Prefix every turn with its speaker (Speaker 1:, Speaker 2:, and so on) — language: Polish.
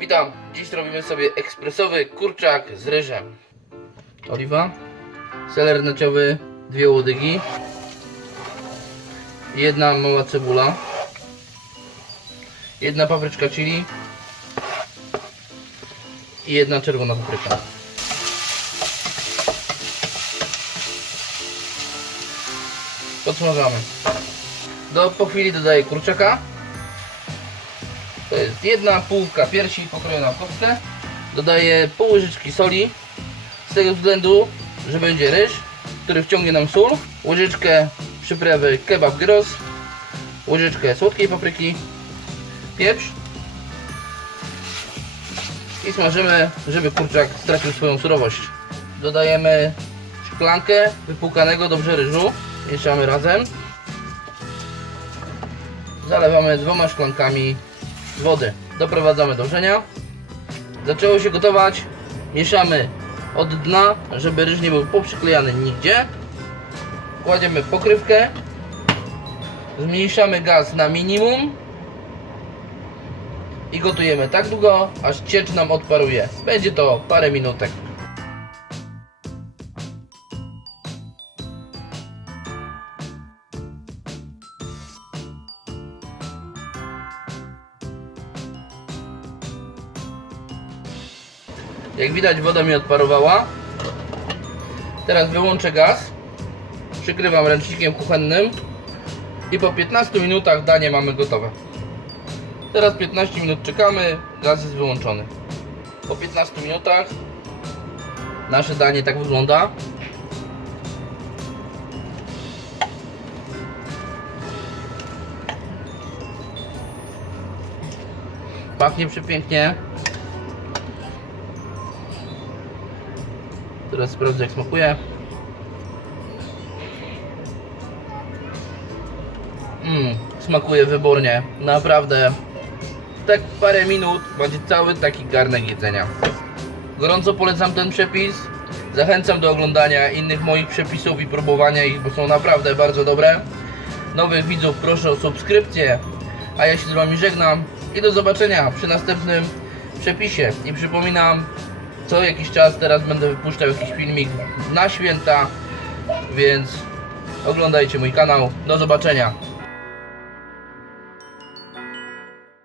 Speaker 1: Witam, dziś robimy sobie ekspresowy kurczak z ryżem. Oliwa, seler naciowy, dwie łodygi, jedna mała cebula, jedna papryczka chili i jedna czerwona papryka. Podsmażamy. Do, po chwili dodaję kurczaka. To jest jedna półka piersi pokrojona w kostkę. Dodaję pół łyżeczki soli. Z tego względu, że będzie ryż, który wciągnie nam sól. Łyżeczkę przyprawy kebab gyros. Łyżeczkę słodkiej papryki. Pieprz. I smażymy, żeby kurczak stracił swoją surowość. Dodajemy szklankę wypłukanego dobrze ryżu. Mieszamy razem. Zalewamy dwoma szklankami wody. Doprowadzamy do wrzenia. Zaczęło się gotować. Mieszamy od dna, żeby ryż nie był poprzyklejany nigdzie. Kładziemy pokrywkę. Zmniejszamy gaz na minimum. I gotujemy tak długo, aż ciecz nam odparuje. Będzie to parę minutek. Jak widać woda mi odparowała. Teraz wyłączę gaz. Przykrywam ręcznikiem kuchennym. I po 15 minutach danie mamy gotowe. Teraz 15 minut czekamy, gaz jest wyłączony. Po 15 minutach nasze danie tak wygląda. Pachnie przepięknie. Teraz sprawdzę jak smakuje. Mmm, smakuje wybornie. Naprawdę. Tak parę minut będzie cały taki garnek jedzenia. Gorąco polecam ten przepis. Zachęcam do oglądania innych moich przepisów i próbowania ich, bo są naprawdę bardzo dobre. Nowych widzów proszę o subskrypcję, a ja się z Wami żegnam i do zobaczenia przy następnym przepisie. I przypominam, co jakiś czas teraz będę wypuszczał jakiś filmik na święta, więc oglądajcie mój kanał. Do zobaczenia.